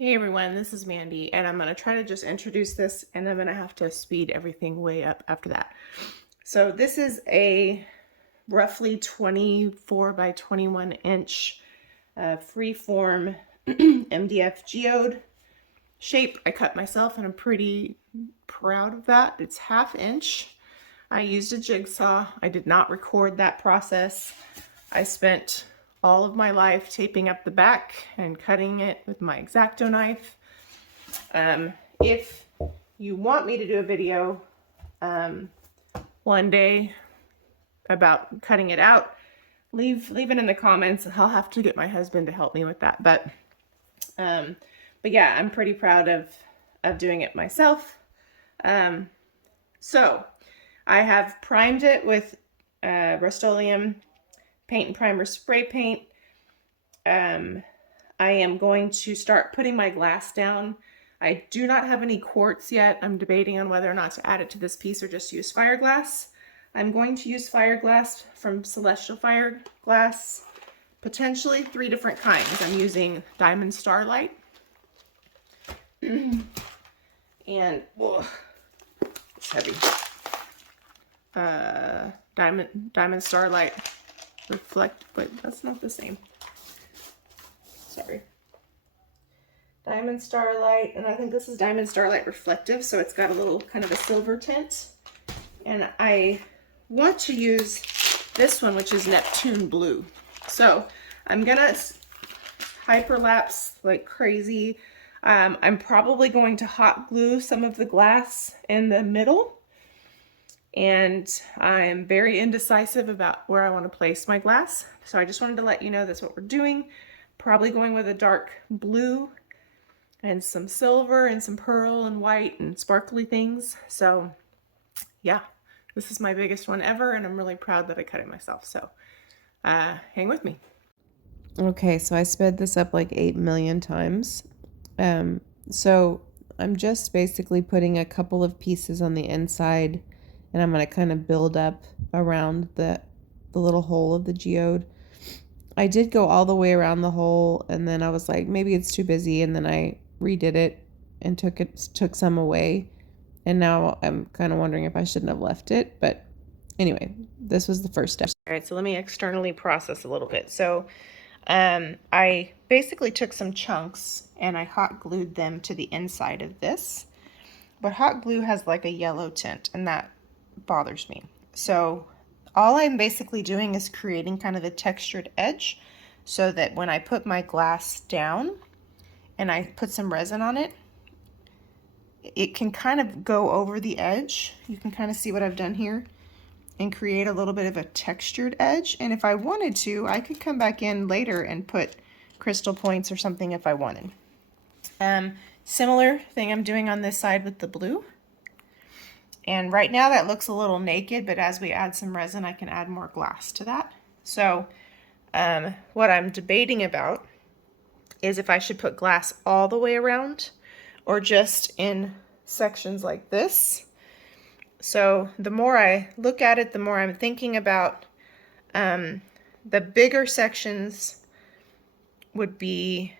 Hey everyone, this is Mandy, and I'm going to try to just introduce this, and I'm going to have to speed everything way up after that. So this is a roughly 24 by 21 inch freeform MDF geode shape. I cut myself, and I'm pretty proud of that. It's 1/2 inch. I used a jigsaw. I did not record that process. I spent all of my life taping up the back and cutting it with my X-Acto knife. If you want me to do a video one day about cutting it out, leave it in the comments. I'll have to get my husband to help me with that. But yeah, I'm pretty proud of doing it myself. So I have primed it with Rust-Oleum paint and primer spray paint. I am going to start putting my glass down. I do not have any quartz yet. I'm debating on whether or not to add it to this piece or just use Fireglass. I'm going to use Fireglass from Celestial Fireglass, potentially 3 different kinds. I'm using Diamond Starlight and it's heavy. Diamond Starlight Reflect, but that's not the same. Sorry. Diamond Starlight, and I think this is Diamond Starlight Reflective, so it's got a little kind of a silver tint. And I want to use this one, which is Neptune Blue. So I'm gonna hyperlapse like crazy. I'm probably going to hot glue some of the glass in the middle. And I am very indecisive about where I want to place my glass. So I just wanted to let you know that's what we're doing. Probably going with a dark blue and some silver and some pearl and white and sparkly things. So yeah, this is my biggest one ever, and I'm really proud that I cut it myself. So hang with me. Okay, so I sped this up like 8 million times. So I'm just basically putting a couple of pieces on the inside, and I'm going to kind of build up around the little hole of the geode. I did go all the way around the hole, and then I was like, maybe it's too busy, and then I redid it and took some away. And now I'm kind of wondering if I shouldn't have left it, but anyway, this was the first step. All right, so let me externally process a little bit. So I basically took some chunks and I hot glued them to the inside of this, but hot glue has like a yellow tint, and that bothers me. So all I'm basically doing is creating kind of a textured edge so that when I put my glass down and I put some resin on it, it can kind of go over the edge. You can kind of see what I've done here and create a little bit of a textured edge. And if I wanted to, I could come back in later and put crystal points or something if I wanted. Similar thing I'm doing on this side with the blue. And right now that looks a little naked, but as we add some resin, I can add more glass to that. So what I'm debating about is if I should put glass all the way around or just in sections like this. So the more I look at it, the more I'm thinking about the bigger sections would be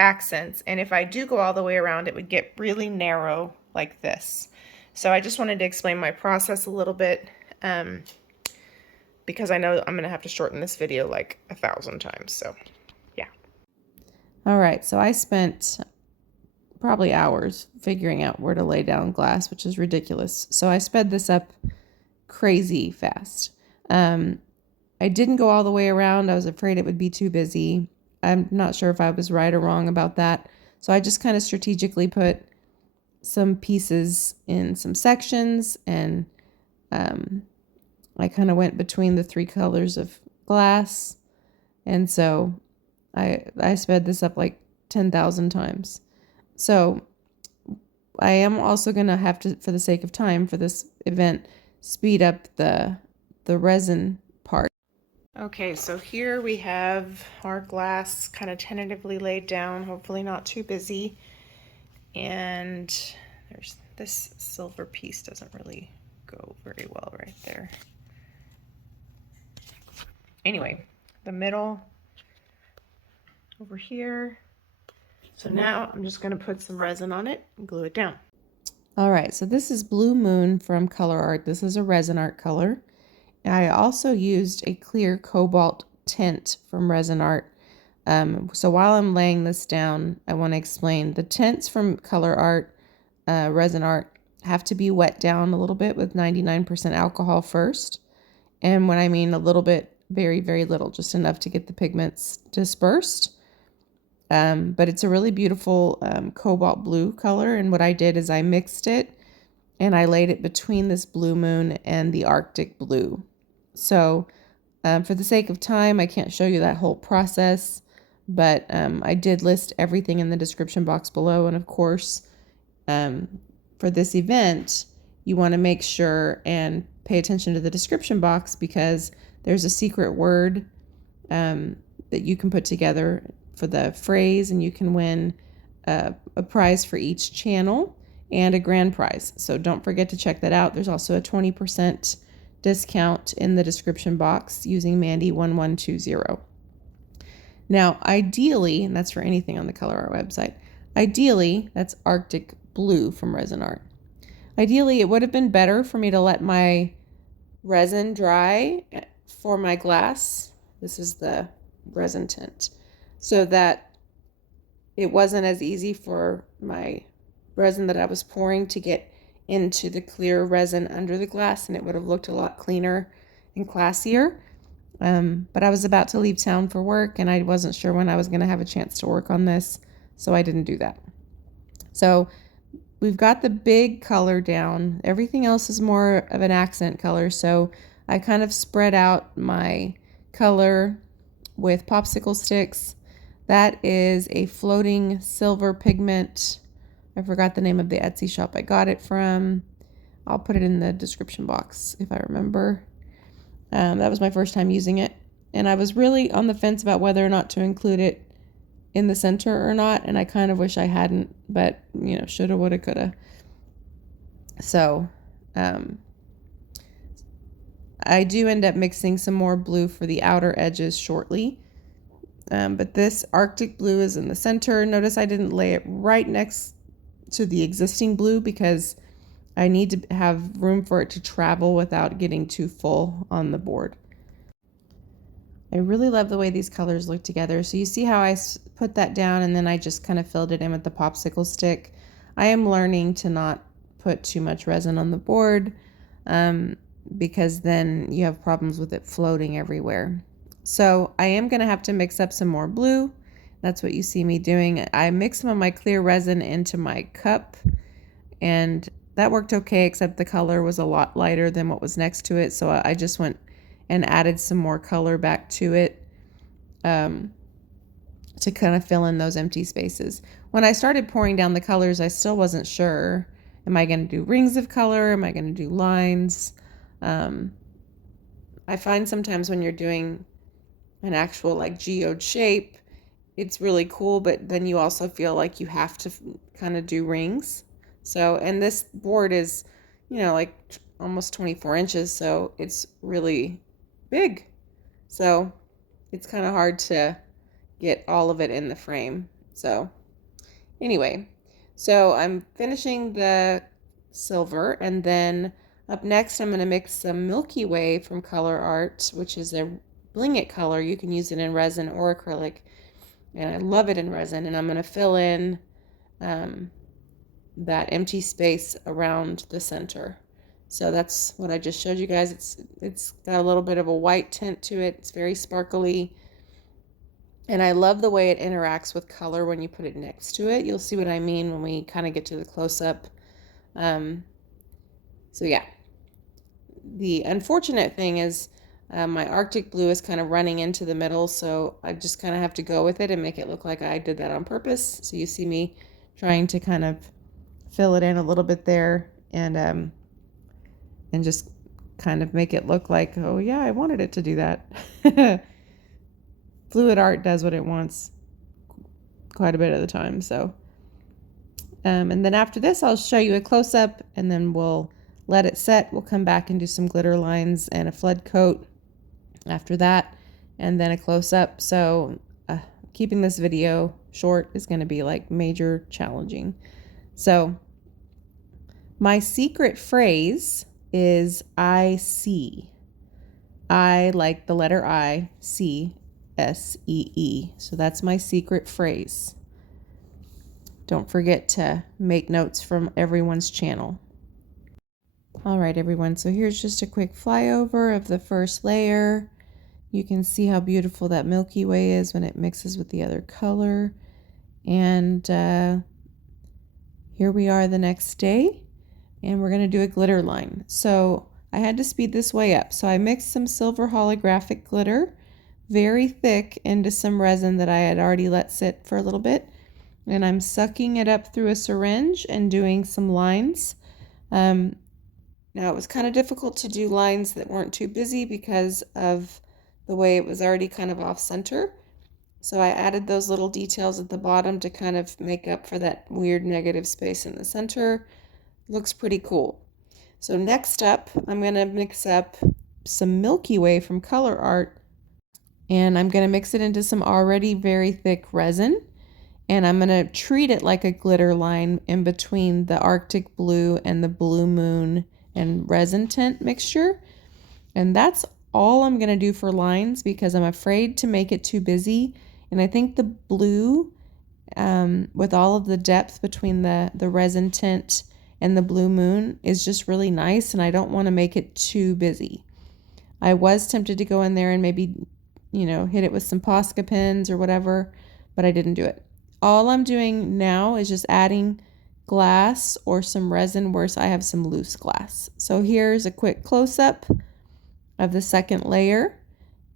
accents. And if I do go all the way around, it would get really narrow like this. So I just wanted to explain my process a little bit because I know I'm going to have to shorten this video like 1,000 times. So yeah. All right. So I spent probably hours figuring out where to lay down glass, which is ridiculous. So I sped this up crazy fast. I didn't go all the way around. I was afraid it would be too busy. I'm not sure if I was right or wrong about that. So I just kind of strategically put some pieces in some sections, and I kind of went between the 3 colors of glass, and so I sped this up like 10,000 times. So I am also going to have to, for the sake of time for this event, speed up the resin part. Okay, so here we have our glass kind of tentatively laid down, hopefully not too busy. And there's this silver piece doesn't really go very well right there. Anyway, the middle over here, So now I'm just going to put some resin on it and glue it down. All right, so this is Blue Moon from Colourarte. This is a Rezinarte color. I also used a clear Cobalt tint from Rezinarte. So while I'm laying this down, I want to explain the tints from Colourarte, Rezinarte have to be wet down a little bit with 99% alcohol first. And when I mean a little bit, very, very little, just enough to get the pigments dispersed. But it's a really beautiful cobalt blue color. And what I did is I mixed it and I laid it between this Blue Moon and the Arctic blue. So for the sake of time, I can't show you that whole process, but I did list everything in the description box below. And of course, for this event, you want to make sure and pay attention to the description box because there's a secret word that you can put together for the phrase, and you can win a prize for each channel and a grand prize. So don't forget to check that out. There's also a 20% discount in the description box using Mandy1120. Now, ideally, and that's for anything on the Colourarte website, ideally, that's Arctic Blue from Rezinarte. Ideally, it would have been better for me to let my resin dry for my glass. This is the resin tint, so that it wasn't as easy for my resin that I was pouring to get into the clear resin under the glass, and it would have looked a lot cleaner and classier. But I was about to leave town for work, and I wasn't sure when I was going to have a chance to work on this, so I didn't do that. So we've got the big color down. Everything else is more of an accent color, so I kind of spread out my color with popsicle sticks. That is a floating silver pigment. I forgot the name of the Etsy shop I got it from. I'll put it in the description box if I remember. That was my first time using it, and I was really on the fence about whether or not to include it in the center or not, and I kind of wish I hadn't, but you know, shoulda, woulda, coulda. So I do end up mixing some more blue for the outer edges shortly, but this Arctic blue is in the center. Notice I didn't lay it right next to the existing blue because I need to have room for it to travel without getting too full on the board. I really love the way these colors look together. So you see how I put that down and then I just kind of filled it in with the popsicle stick. I am learning to not put too much resin on the board because then you have problems with it floating everywhere. So I am going to have to mix up some more blue. That's what you see me doing. I mixed some of my clear resin into my cup, and that worked okay, except the color was a lot lighter than what was next to it. So I just went and added some more color back to it to kind of fill in those empty spaces. When I started pouring down the colors, I still wasn't sure. Am I going to do rings of color? Am I going to do lines? I find sometimes when you're doing an actual like geode shape, it's really cool, but then you also feel like you have to kind of do rings. So, and this board is, you know, like almost 24 inches, so it's really big. So it's kind of hard to get all of it in the frame. So anyway, so I'm finishing the silver, and then up next I'm going to mix some Milky Way from Colourarte, which is a Bling It color. You can use it in resin or acrylic, and I love it in resin. And I'm going to fill in that empty space around the center. So that's what I just showed you guys. It's got a little bit of a white tint to it. It's very sparkly. And I love the way it interacts with color when you put it next to it. You'll see what I mean when we kind of get to the close-up. So yeah. The unfortunate thing is my Arctic blue is kind of running into the middle, so I just kind of have to go with it and make it look like I did that on purpose. So you see me trying to kind of fill it in a little bit there and just kind of make it look like, oh yeah, I wanted it to do that. Fluid art does what it wants quite a bit of the time. So, and then after this, I'll show you a close-up, and then we'll let it set. We'll come back and do some glitter lines and a flood coat after that, and then a close-up. So keeping this video short is going to be like major challenging. So my secret phrase is I see. I, like the letter I, C, S-E-E. So that's my secret phrase. Don't forget to make notes from everyone's channel. All right, everyone. So here's just a quick flyover of the first layer. You can see how beautiful that Milky Way is when it mixes with the other color. And here we are the next day, and we're going to do a glitter line. So I had to speed this way up. So I mixed some silver holographic glitter, very thick, into some resin that I had already let sit for a little bit. And I'm sucking it up through a syringe and doing some lines. Now it was kind of difficult to do lines that weren't too busy because of the way it was already kind of off center. So I added those little details at the bottom to kind of make up for that weird negative space in the center. Looks pretty cool. So next up, I'm going to mix up some Milky Way from Colourarte, and I'm going to mix it into some already very thick resin, and I'm going to treat it like a glitter line in between the Arctic Blue and the Blue Moon and resin tint mixture. And that's all I'm going to do for lines because I'm afraid to make it too busy. And I think the blue, with all of the depth between the resin tint and the Blue Moon, is just really nice, and I don't want to make it too busy. I was tempted to go in there and maybe, hit it with some Posca pens or whatever, but I didn't do it. All I'm doing now is just adding glass or some resin where I have some loose glass. So here's a quick close-up of the second layer,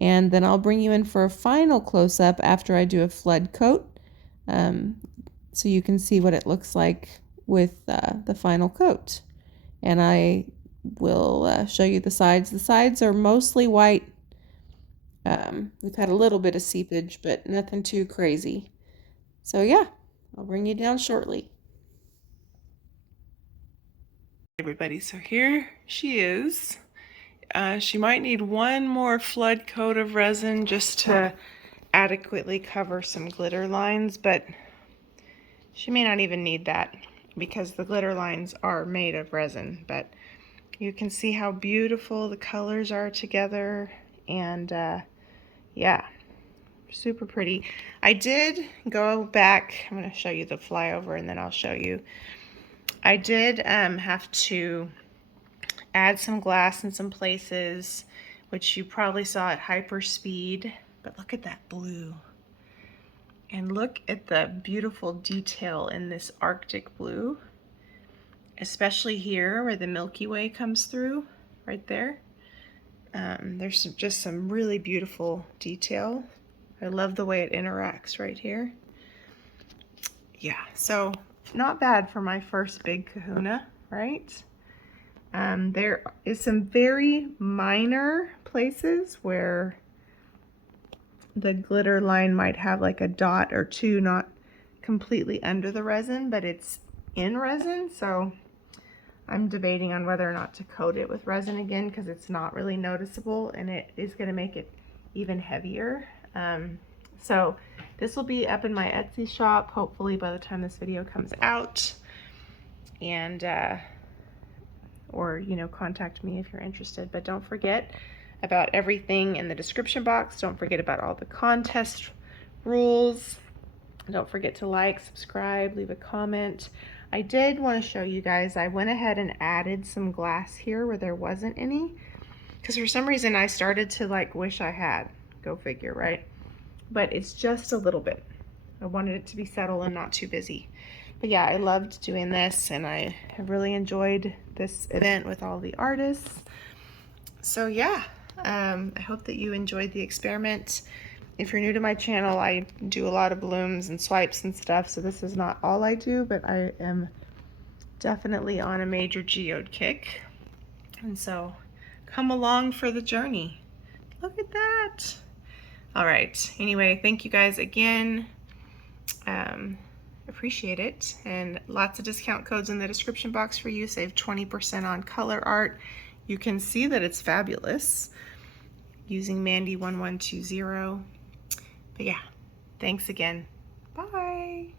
and then I'll bring you in for a final close-up after I do a flood coat, so you can see what it looks like with the final coat. And I will show you the sides. The sides are mostly white. We've had a little bit of seepage, but nothing too crazy. So yeah, I'll bring you down shortly. Everybody, so here she is. She might need one more flood coat of resin just to adequately cover some glitter lines, but she may not even need that because the glitter lines are made of resin. But you can see how beautiful the colors are together, and yeah, super pretty. I did go back, I'm going to show you the flyover and then I'll show you. I did have to add some glass in some places, which you probably saw at hyper speed, but look at that blue. And look at the beautiful detail in this Arctic blue, especially here where the Milky Way comes through, right there. There's just some really beautiful detail. I love the way it interacts right here. Yeah, so not bad for my first big kahuna, right? There is some very minor places where the glitter line might have like a dot or two not completely under the resin, but it's in resin, so I'm debating on whether or not to coat it with resin again because it's not really noticeable and it is going to make it even heavier. So this will be up in my Etsy shop hopefully by the time this video comes out, and or contact me if you're interested. But don't forget about everything in the description box. Don't forget about all the contest rules. Don't forget to like, subscribe, leave a comment. I did want to show you guys, I went ahead and added some glass here where there wasn't any, because for some reason I started to like wish I had. Go figure, right? But it's just a little bit. I wanted it to be subtle and not too busy. But yeah, I loved doing this, and I have really enjoyed this event with all the artists. So yeah, I hope that you enjoyed the experiment. If you're new to my channel, I do a lot of blooms and swipes and stuff, so this is not all I do, but I am definitely on a major geode kick. And so come along for the journey. Look at that. All right, anyway, thank you guys again. Appreciate it, and lots of discount codes in the description box for you. Save 20% on Colourarte. You can see that it's fabulous using Mandy 1120. But yeah, Thanks again. Bye.